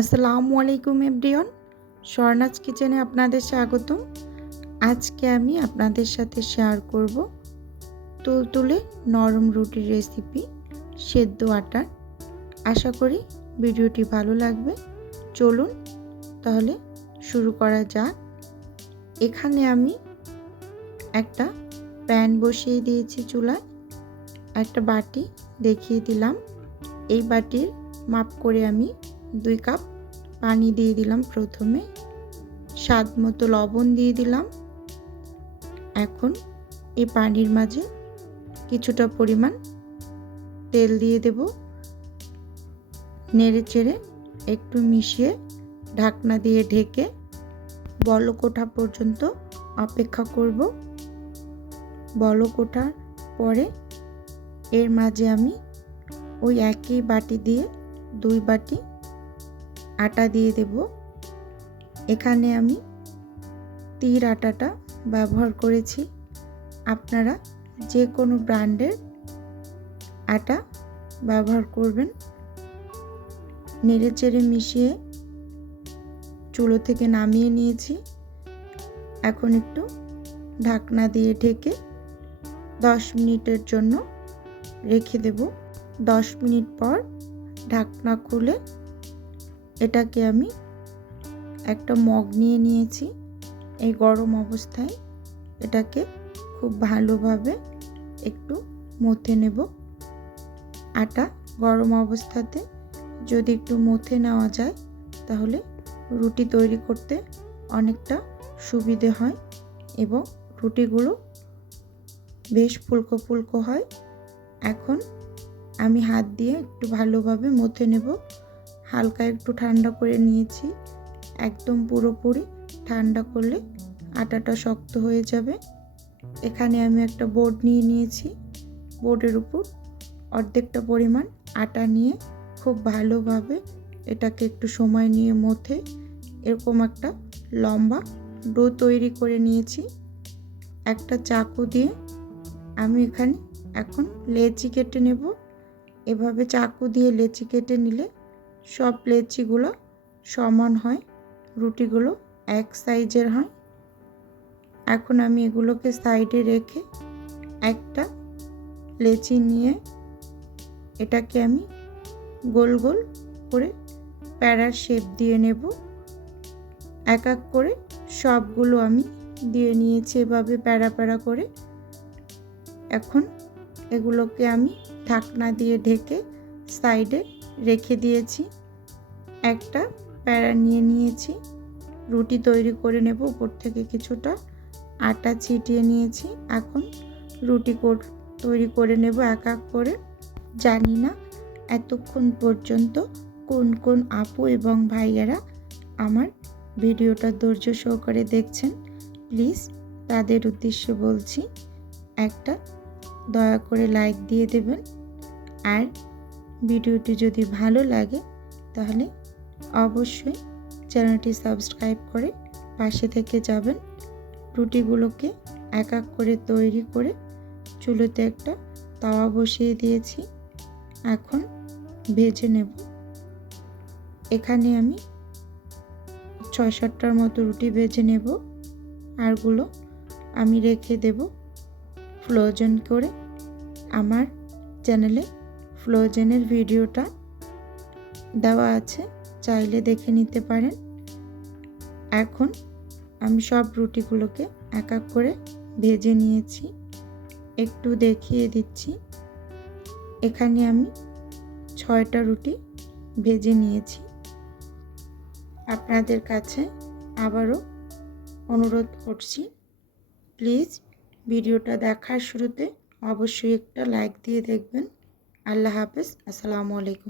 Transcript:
আসসালামু আলাইকুম এভরিওয়ান, স্বর্ণাজ কিচেনে আপনাদের স্বাগতম। আজকে আমি আপনাদের সাথে শেয়ার করব তুলতুলে নরম রুটির রেসিপি, সেদ্ধ আটার। আশা করি ভিডিওটি ভালো লাগবে। চলুন তাহলে শুরু করা যাক। এখানে আমি একটা প্যান বসিয়ে দিয়েছি চুলায়। একটা বাটি দেখিয়ে দিলাম। এই বাটির মাপ করে আমি দুই কাপ পানি দিয়ে দিলাম প্রথমে, স্বাদ মতো লবণ দিয়ে দিলাম। এখন এই পানির মাঝে কিছুটা পরিমাণ তেল দিয়ে দেব। নেড়ে চেড়ে একটু মিশিয়ে ঢাকনা দিয়ে ঢেকে বলক ওঠা পর্যন্ত অপেক্ষা করব। বলক ওঠার পরে এর মাঝে আমি ওই একই বাটি দিয়ে দুই বাটি আটা দিয়ে দেব। এখানে আমি তীর আটাটা ব্যবহার করেছি। আপনারা যে কোনো ব্র্যান্ডের আটা ব্যবহার করবেন। নেড়ে চেড়ে মিশিয়ে চুলো থেকে নামিয়ে নিয়েছি। এখন একটু ঢাকনা দিয়ে ঢেকে দশ মিনিটের জন্য রেখে দেব। দশ মিনিট পর ঢাকনা খুলে এটাকে আমি একটা মগ নিয়ে নিয়েছি এই গরম অবস্থায়। এটাকে খুব ভালোভাবে একটু মথে নেব। আটা গরম অবস্থাতে যদি একটু মথে নেওয়া যায় তাহলে রুটি তৈরি করতে অনেকটা সুবিধে হয় এবং রুটিগুলো বেশ ফুলকো ফুলকো হয়। এখন আমি হাত দিয়ে একটু ভালোভাবে মথে নেব। হালকা একটু ঠান্ডা করে নিয়েছি। একদম পুরোপুরি ঠান্ডা করলে আটাটা শক্ত হয়ে যাবে। এখানে আমি একটা বোর্ড নিয়ে নিয়েছি। বোর্ডের উপর অর্ধেকটা পরিমাণ আটা নিয়ে খুব ভালোভাবে এটাকে একটু সময় নিয়ে মথে এরকম একটা লম্বা ডো তৈরি করে নিয়েছি। একটা চাকু দিয়ে আমি এখানে এখন লেচি কেটে নেব। এভাবে চাকু দিয়ে লেচি কেটে নিলে সব লেচিগুলো সমান হয়, রুটিগুলো এক সাইজের হয়। এখন আমি এগুলোকে সাইডে রেখে একটা লেচি নিয়ে এটাকে আমি গোল গোল করে প্যারার শেপ দিয়ে নেব। এক এক করে সবগুলো আমি দিয়ে নিয়েছি এভাবে প্যারা প্যারা করে। এখন এগুলোকে আমি ঢাকনা দিয়ে ঢেকে সাইডে রেখে দিয়েছি। একটা প্যারা নিয়ে নিয়েছি। রুটি তৈরি করে নেব, উপর থেকে কিছুটা আটা ছিটিয়ে নিয়েছি। এখন রুটি তৈরি করে নেব এক এক করে। জানি না এতক্ষণ পর্যন্ত কোন কোন আপু এবং ভাইয়ারা আমার ভিডিওটা ধৈর্য সহকারে দেখছেন। প্লিজ তাদের উদ্দেশ্যে বলছি, একটা দয়া করে লাইক দিয়ে দেবেন। আর ভিডিওটি যদি ভালো লাগে তাহলে অবশ্যই চ্যানেলটি সাবস্ক্রাইব করে পাশে থেকে যাবেন। রুটিগুলোকে এক এক করে তৈরি করে চুলোতে একটা তাওয়া বসিয়ে দিয়েছি। এখন ভেজে নেব। এখানে আমি ছয় সাতটার মতো রুটি ভেজে নেব। আরগুলো আমি রেখে দেব ফ্লোজন করে। আমার চ্যানেলে ফ্লোজেনের ভিডিওটা দেওয়া আছে। চাইলে দেখে নিতে পারেন। এখন আমি সব রুটিগুলোকে এক এক করে ভেজে নিয়েছি। একটু দেখিয়ে দিচ্ছি। এখানে আমি ছয়টা রুটি ভেজে নিয়েছি। আপনাদের কাছে আবারও অনুরোধ করছি, প্লিজ ভিডিওটা দেখার শুরুতে অবশ্যই একটা লাইক দিয়ে দেখবেন। আল্লাহ হাফেজ, আসসালামু আলাইকুম।